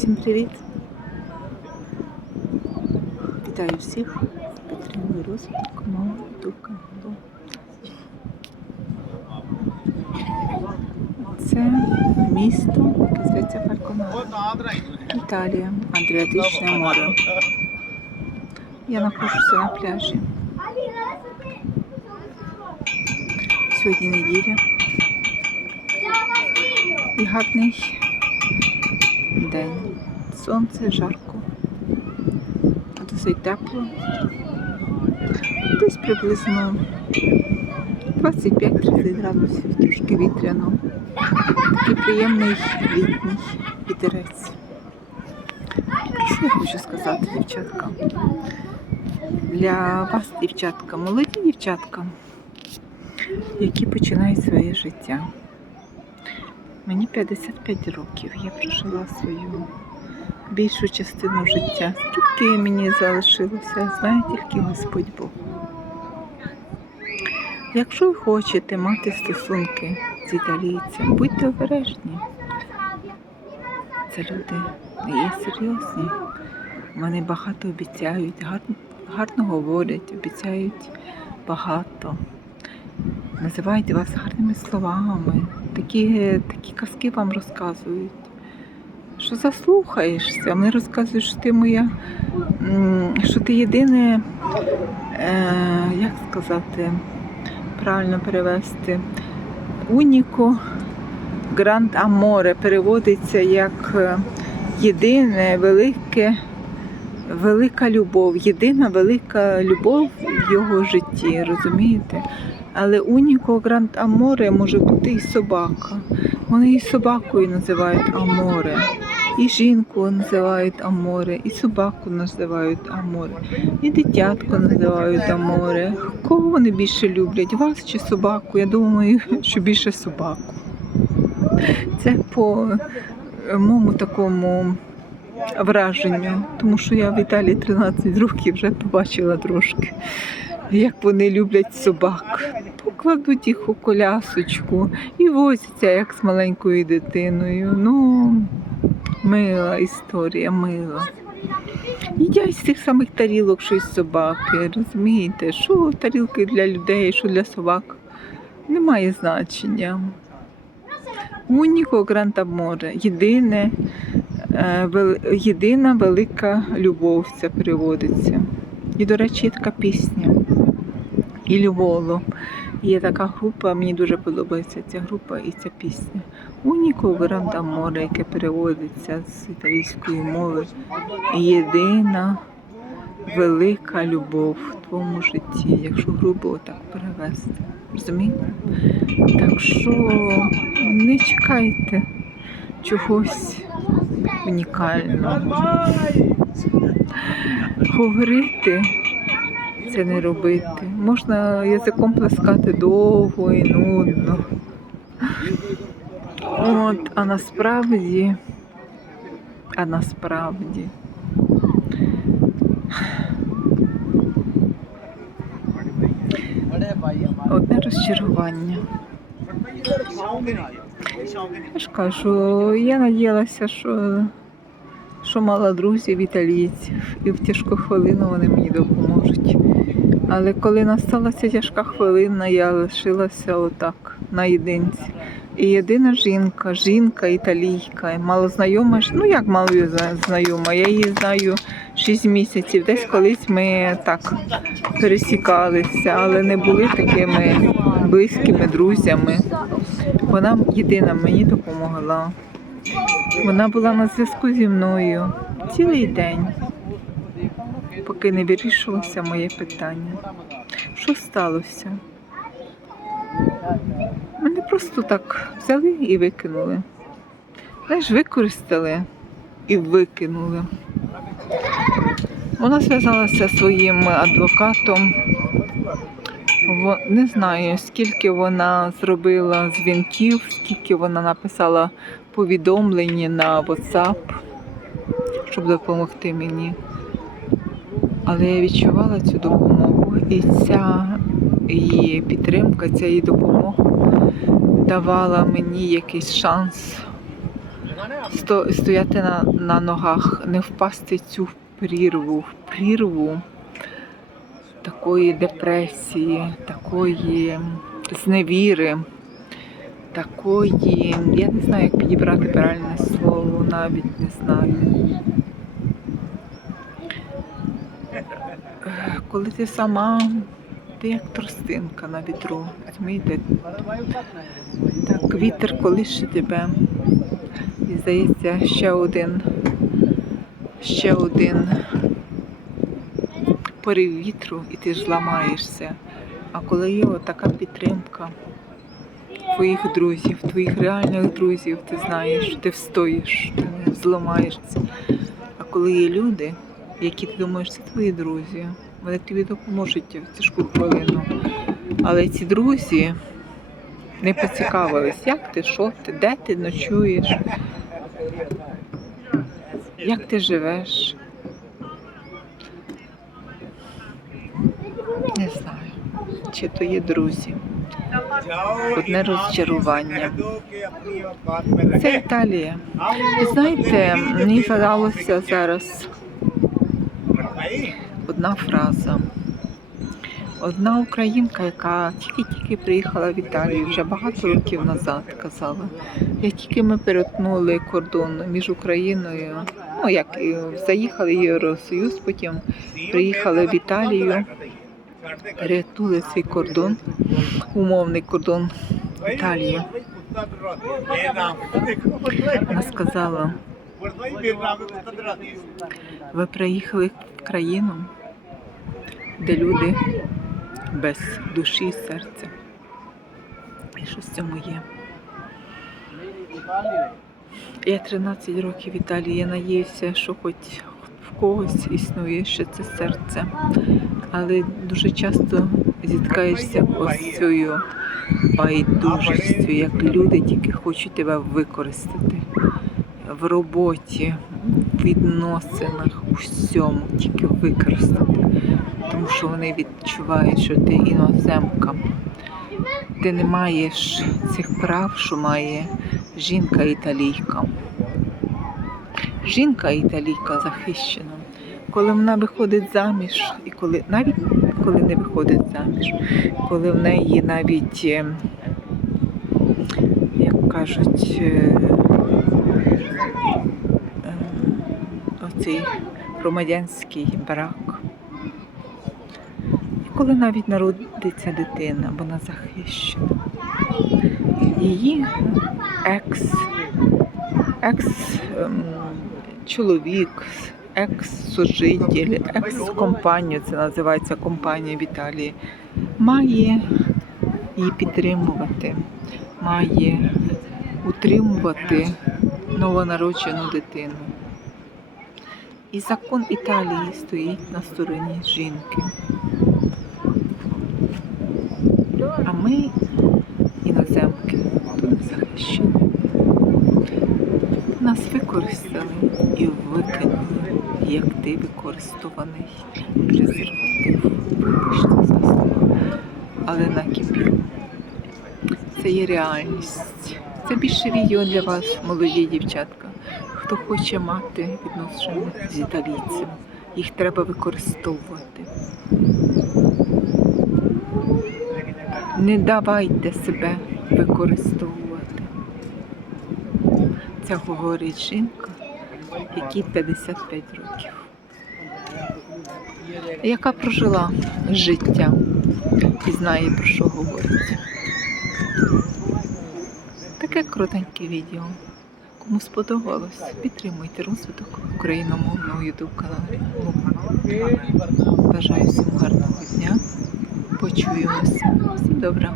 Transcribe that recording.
Всім привіт! Вітаю всіх! Підтримую розвиток мого каналу. Це місто, яке зветься Фальконара. Італія, Адріатичне море. Я знаходжуся на пляжі. Сьогодні неділя. І гарний день. Сонце жарко. Досить тепло. Десь приблизно 25-30 градусів, трошки вітряно. Такий приємний літній вітерець. Що я хочу сказати, дівчатка? Для вас, дівчатка, молоді дівчатка, які починають своє життя. Мені 55 років. Я прожила свою більшу частину життя. Скільки мені залишилося, знає тільки Господь Бог. Якщо ви хочете мати стосунки з італійцем, будьте обережні. Це люди є серйозні. Вони багато обіцяють, гарно, гарно говорять, обіцяють багато. Називають вас гарними словами, такі, такі казки вам розказують. Що заслухаєшся, вони розказують, що ти моя, що ти єдине, е, як сказати, правильно перевести, уніко гранд аморе переводиться як е, єдине велике, велика любов, єдина велика любов в його житті, розумієте? Але уніко гранд аморе може бути і собака. Вони і собакою називають аморе, і жінку називають аморе, і собаку називають аморе, і дитятко називають аморе. Кого вони більше люблять? Вас чи собаку? Я думаю, що більше собаку. Це по моєму такому враженню, тому що я в Італії 13 років вже побачила трошки, як вони люблять собак. Покладуть їх у колясочку і возяться як з маленькою дитиною. Ну, мила історія, мила. Їдять з тих самих тарілок, що й собаки. Розумієте, що тарілки для людей, що для собак. Немає значення. Уніко грантаморе. Єдине, е, єдина велика любов це переводиться. І, до речі, є така пісня. І Люболо. Є така група, мені дуже подобається ця група і ця пісня. Уніко грантаморе, яке переводиться з італійської мови. Єдина велика любов в твоєму житті, якщо грубо так перевести. Розумієте? Так що не чекайте чогось унікального. Говорити це не робити. Можна язиком плескати довго і нудно. От, а насправді, а насправді. Одне розчарування. Я ж кажу, я надіялася, що, що мала друзів італійців, і в тяжку хвилину вони мені допоможуть. Але коли настала ця тяжка хвилина, я лишилася отак наєдинці. І єдина жінка, жінка італійка, малознайома, ну як мало знайома, я її знаю 6 місяців. Десь колись ми так пересікалися, але не були такими близькими друзями. Вона єдина мені допомогла. Вона була на зв'язку зі мною цілий день, поки не вирішилося моє питання. Що сталося? Мене просто так взяли і викинули. Знаєш, використали і викинули. Вона зв'язалася зі своїм адвокатом. Не знаю, скільки вона зробила дзвінків, скільки вона написала повідомлення на WhatsApp, щоб допомогти мені. Але я відчувала цю допомогу, і ця її підтримка, ця її допомога давала мені якийсь шанс сто, стояти на, на ногах, не впасти цю прірву, в прірву такої депресії, такої зневіри, такої, я не знаю, як підібрати правильне слово, навіть не знаю. Коли ти сама, ти як тростинка на вітру, розумієте? Так, вітер колише тебе. І здається, ще один, ще один порив вітру, і ти ж зламаєшся. А коли є така підтримка твоїх друзів, твоїх реальних друзів, ти знаєш, ти встоїш, ти зламаєшся. А коли є люди, які ти думаєш, це твої друзі, вони тобі допоможуть в тяжку хвилину. Але ці друзі не поцікавились, як ти, що ти, де ти ночуєш, як ти живеш. Не знаю, чи то є друзі. Одне розчарування. Це Італія. І знаєте, мені згадалося зараз одна фраза. Одна українка, яка тільки-тільки приїхала в Італію вже багато років назад, казала. Як тільки ми перетнули кордон між Україною, ну як заїхали в Євросоюз, потім приїхали в Італію, перетнули цей кордон, умовний кордон Італії. Вона сказала, ви приїхали в країну, де люди без душі і серця. І що в цьому є? Я 13 років в Італії, я надіюся, що хоч когось існує ще це серце. Але дуже часто зіткаєшся ось цією байдужістю, як люди тільки хочуть тебе використати в роботі, в відносинах, у всьому, тільки використати. Тому що вони відчувають, що ти іноземка. Ти не маєш цих прав, що має жінка-італійка. Жінка-італійка захищена. Коли вона виходить заміж, і коли навіть коли не виходить заміж, коли в неї навіть, е, як кажуть, е, е, оцей громадянський брак. І коли навіть народиться дитина, вона захищена. Її екс, екс чоловік, екс-сожитель, екс-компанія, це називається компанія в Італії, має її підтримувати, має утримувати новонароджену дитину. І закон Італії стоїть на стороні жінки. А ми, іноземки, тут захищені. Нас використали і викинули, як ти використований презерватив. Але накипів. Це є реальність. Це більше відео для вас, молоді дівчатка. Хто хоче мати відношення з італійцем, їх треба використовувати. Не давайте себе використовувати. Це говорить жінка, якій 55 років, яка прожила життя і знає про що говорить. Таке коротеньке відео. Кому сподобалось, підтримуйте розвиток україномовного ютуб каналу. Бажаю всім гарного дня. Почуємося. Всім добра.